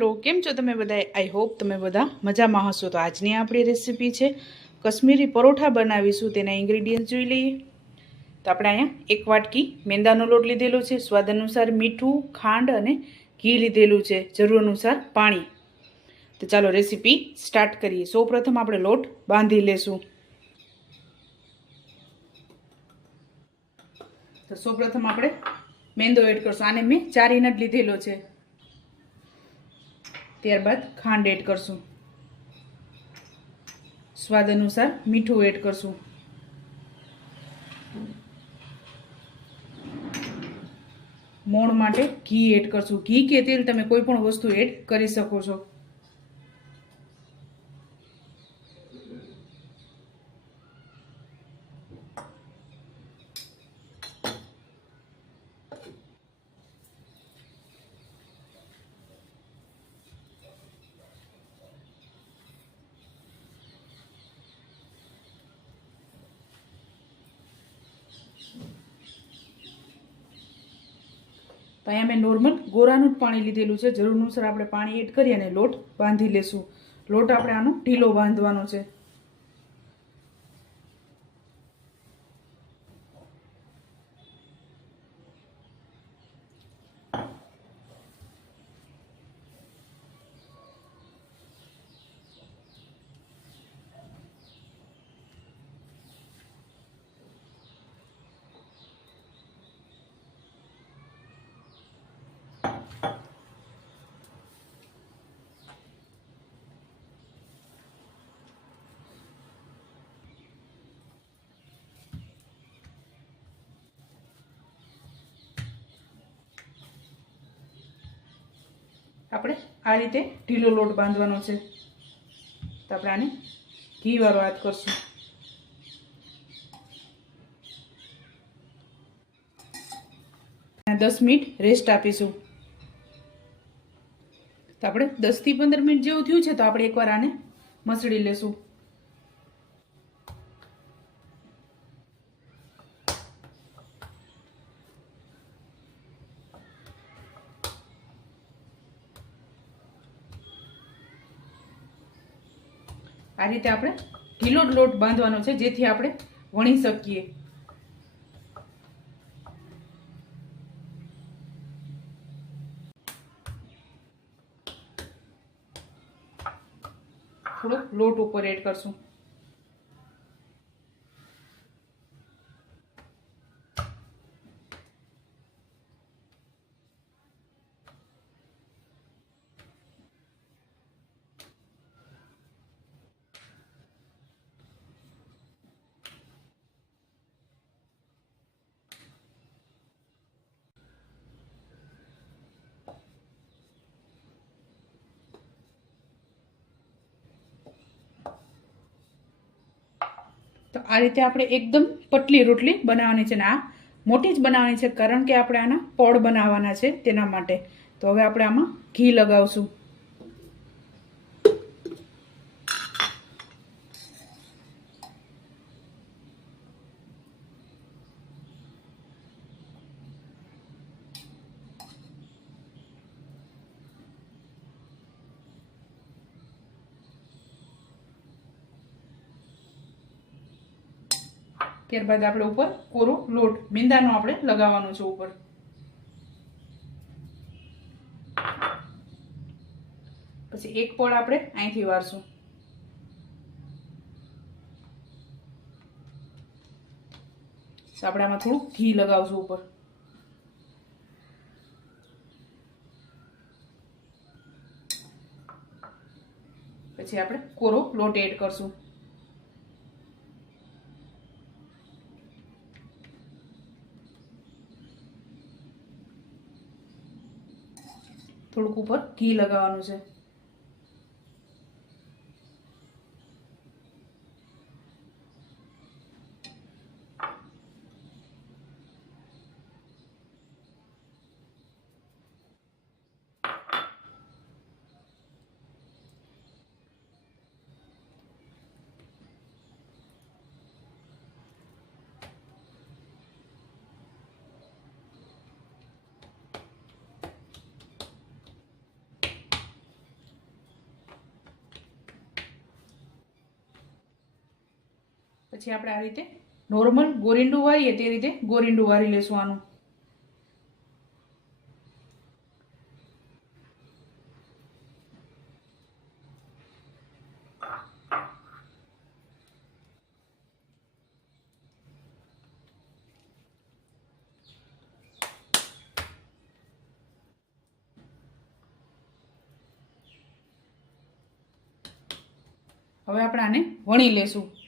મિત્રો, કેમ છો તમે બધા આઈ હોપ તમે બધા મજામાં હશો. તો આજની આપણી રેસીપી છે કશ્મીરી પરોઠા બનાવીશું. તેના ઇન્ગ્રીડિયન્ટ જોઈ લઈએ. તો આપણે અહીંયા એક વાટકી મેંદાનો લોટ લીધેલો છે. સ્વાદ અનુસાર મીઠું, ખાંડ અને ઘી લીધેલું છે. જરૂર અનુસાર પાણી. તો ચાલો રેસીપી સ્ટાર્ટ કરીએ. સૌપ્રથમ આપણે લોટ બાંધી લેશું. તો સૌપ્રથમ આપણે મેંદો એડ કરશું. આને મેં ચાર ઇનટ લીધેલો છે. ત્યારબાદ ખાંડ એડ કરશું. સ્વાદ અનુસાર મીઠું એડ કરશું. મોણ માટે ઘી એડ કરશું. ઘી કે તેલ તમે કોઈ પણ વસ્તુ એડ કરી શકો છો. તો અહીંયા મેં નોર્મલ ગોરાનું જ પાણી લીધેલું છે. જરૂર અનુસાર આપણે પાણી એડ કરી અને લોટ બાંધી લેશું. લોટ આપણે આનો ઢીલો બાંધવાનો છે. આપણે આ રીતે ઢીલો લોટ બાંધવાનો છે. તો આપણે આને ઘીવાળો હાથ કરશું. દસ મિનિટ રેસ્ટ આપીશું. તો આપણે દસથી પંદર મિનિટ જેવું થયું છે, તો આપણે એકવાર આને મસળી લેશું. આ રીતે આપણે ઢીલો લોટ બાંધવાનો છે, જેથી આપણે વણી શકીએ. થોડોક લોટ ઉપર એડ કરશું. તો આ રીતે આપણે એકદમ પટલી રોટલી બનાવવાની છે ને આ મોટી જ બનાવવાની છે કારણ કે આપણે આના પોળ બનાવવાના છે તેના માટે. તો હવે આપણે આમાં ઘી લગાવશું. ત્યારબાદ આપણે ઉપર કોરો લોટ મીંદાનો આપણે લગાવવાનો છે ઉપર. પછી એક પળ આપણે અહીંથી વારશું. આપણે આમાં થોડું ઘી લગાવશું ઉપર. પછી આપણે કોરો લોટ એડ કરશું. થોડુંક ઉપર ઘી લગાવવાનું છે. પછી આપણે આ રીતે નોર્મલ ગોરીંડું વારીએ તે રીતે ગોરીંડું વારી લેશું આનું. હવે આપણે આને વણી લેશું.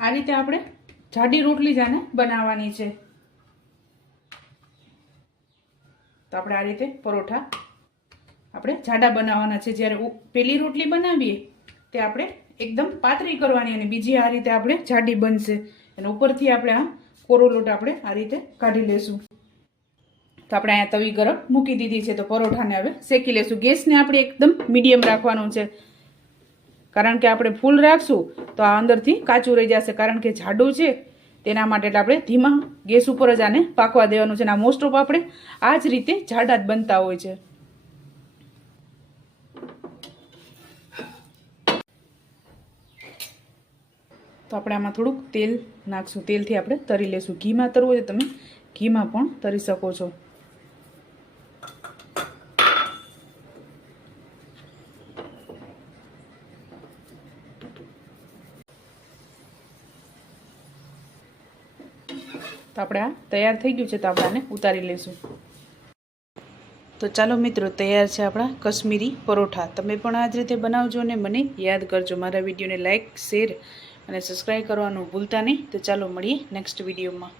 આ રીતે આપણે જાડી રોટલી જ આને બનાવવાની છે. તો આપણે આ રીતે પરોઠા આપણે જાડા બનાવવાના છે. જ્યારે પેલી રોટલી બનાવીએ, તે આપણે એકદમ પાતળી કરવાની અને બીજી આ રીતે આપણે જાડી બનશે. અને ઉપરથી આપણે આ કોરો લોટ આપણે આ રીતે કાઢી લેશું. તો આપણે અહીંયા તવી ગરમ મૂકી દીધી છે. તો પરોઠાને હવે શેકી લેશું. ગેસને આપણે એકદમ મીડિયમ રાખવાનું છે. કારણ કે આપણે ફૂલ રાખશું તો આ અંદરથી કાચું રહી જશે. કારણ કે જાડું છે, તેના માટે એટલે આપણે ધીમા ગેસ ઉપર જ આને પાકવા દેવાનું છે અને આ મોસ્ટ ઓફ આપણે આ જ રીતે જાડા જ બનતા હોય છે. તો આપણે આમાં થોડુંક તેલ નાખશું. તેલથી આપણે તરી લેશું. ઘીમાં તરવું તો તમે ઘીમાં પણ તરી શકો છો. તો આપણે આ તૈયાર થઈ ગયું છે તો આપણે આને ઉતારી લઈશું. તો ચાલો મિત્રો, તૈયાર છે આપણા કશ્મીરી પરોઠા. તમે પણ આ જ રીતે બનાવજો અને મને યાદ કરજો. મારા વિડીયોને લાઇક શેર અને સબસ્ક્રાઈબ કરવાનું ભૂલતા નહીં. તો ચાલો મળીએ નેક્સ્ટ વિડીયોમાં.